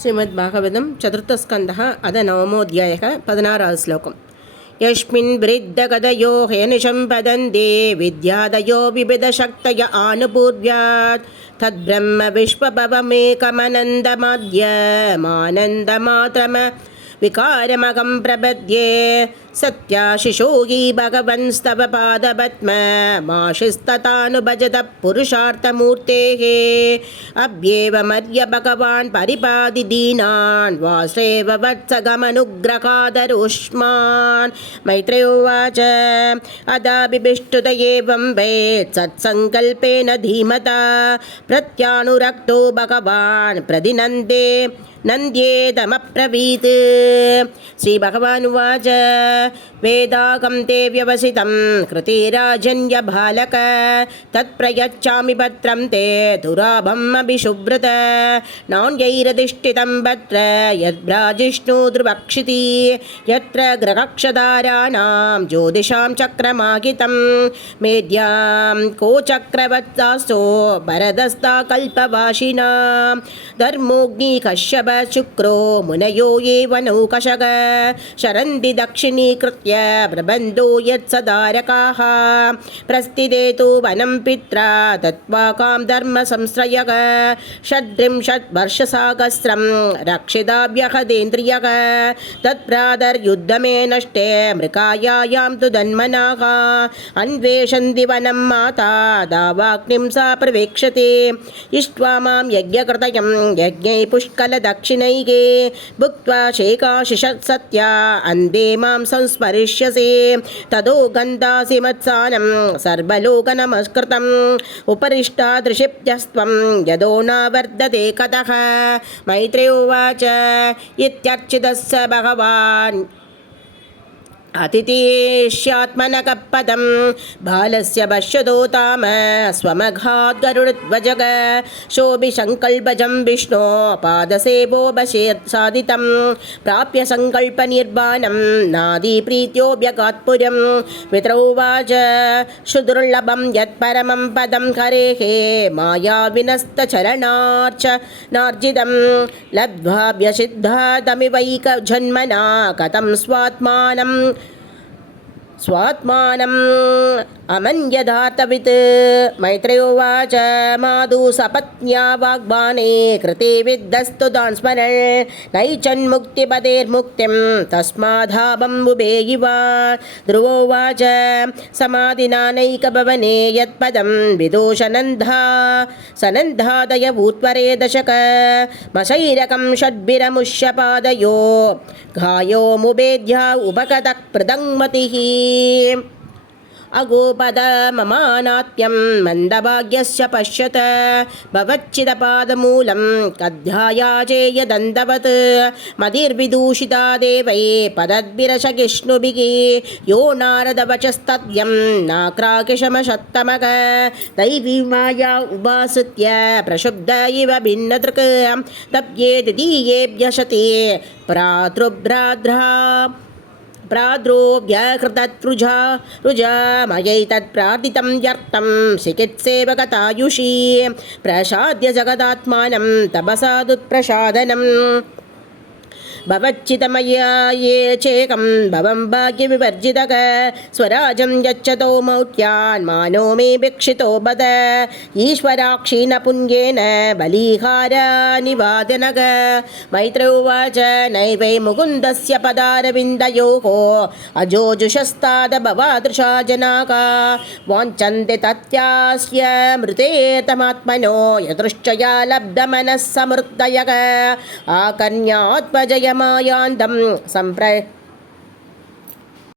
श्रीमद्भागवतं चतुर्थस्कन्धः अध नवमोऽध्यायः 16 श्लोकम् यस्मिन् वृद्धगदयो हेनिशं पदन्ते विद्यादयो विविधशक्तय आनुपूर्व्यात् तद्ब्रह्म विश्वभवमेकमनन्दमाद्यमानन्दमात्रम विकारमगं प्रपद्ये सत्याशिशो हि भगवंस्तव पादपद्ममाशिस्ततानुभजतः पुरुषार्थमूर्तेः अभ्येवमर्य भगवान् परिपादि दीनान् वाश्रेव वत्सगमनुग्रहादरुष्मान् मैत्रेय उवाच अदाभिष्टुत एवं वेत् सत्सङ्कल्पेन धीमता प्रत्यानुरक्तो भगवान् प्रतिनन्दे नन्द्येदमब्रवीत् श्रीभगवानुवाच वेदागं ते व्यवसितं कृतिराजन्यबालक तत्प्रयच्छामि भद्रं ते दुराभम् अभिशुभ्रत नान्यैरधिष्ठितं भद्र यद्भ्राजिष्णु ध्रुवक्षिति यत्र ग्रहक्षदाराणां ज्योतिषां चक्रमाहितं मेद्यां को चक्रवत्सासो भरदस्ता कल्पवासिनां धर्मोऽग्नि कश्यप शुक्रो मुनयो एव नौकशग शरन्ति दक्षिणीकृत्य प्रबन्धो यत्सदारकाः प्रस्थिते तु वनं पित्रा तत्त्वाकां धर्मसंश्रयः षड्त्रिंशद्वर्षसाहस्रं रक्षिताभ्यहदेन्द्रियः तत्प्रातर्युद्धमे नष्टे मृगायां तु धन्मनाः अन्वेषन्ति वनं माता दावाग्निं सा प्रवेक्षते इष्ट्वा मां यज्ञकृतयं यज्ञै पुष्कलदक्षिणैः भुक्त्वा शेकाशिषत्सत्या अन्ते मां संस्मरिष्यसे ततो गन्धासि मत्सानं सर्वलोकनमस्कृतम् उपरिष्टादृशिभ्यस्त्वं यदो न वर्धते कतः मैत्रेय उवाच इत्यर्चितः स भगवान् अतिथेष्यात्मनकपदं बालस्य पश्यतो ताम स्वमघात् गरुडध्वजग शोभिसङ्कल्पजं विष्णो पादसेवोपसादितं प्राप्य सङ्कल्पनिर्वाणं नादीप्रीत्योऽभ्यगात्पुरं वित्रौवाच सुदुर्लभं यत्परमं पदं हरेः मायाविनस्तचरणार्चनार्जितं लब्ध्वाभ्यसिद्धातमिवैकजन्मना कथं स्वात्मानम् अमन्यदातवित् मैत्रेय उवाच माधु सपत्न्या वाग्बाणे कृते विद्धस्तु तान् स्मरन् नैचन्मुक्तिपदेर्मुक्तिं तस्माधाभं बुभेयिव ध्रुवोवाच समाधिनानैकभवने यत्पदं विदोषनन्दादय भूत्वरे दशक मशैरकं षड्भिरमुष्यपादयो घायो मुभेद्या उपगतः पृदङ्मतिः अगोपद ममानात्यं मन्दभाग्यस्य पश्यत भवच्चिदपादमूलं कध्यायाचेयदन्तवत् मदिर्विदूषिता देवै पदद्भिरशगिष्णुभिः यो नारदवचस्तद्यं नाक्राकिशमशत्तमक दैवी माया उपासृत्य प्रशुब्ध इव भिन्नदृक् तप्येदितीयेभ्यशते प्राद्रोऽव्यकृतरुजा मयैतत्प्रार्थितं व्यर्थं चिकित्सेवगतायुषी प्रसाद्य जगदात्मानं तपसादुत्प्रसादनम् भवच्चितमया ये चेकं भवं भाग्यविवर्जितः स्वराजं यच्छतो मौट्यान् मानो मे भिक्षितो बद ईश्वराक्षीण पुण्येन बलिहारानिवादनः मैत्रेय उवाच नैवै मुकुन्दस्य पदारविन्दयोः अजोजुषस्तादभवादृशा जनाः वाञ्छन्ते तत्यास्य मृतेतमात्मनो यदृश्चया लब्धमनः समृद्धयः आकर्ण्यात्मजय मायान्दं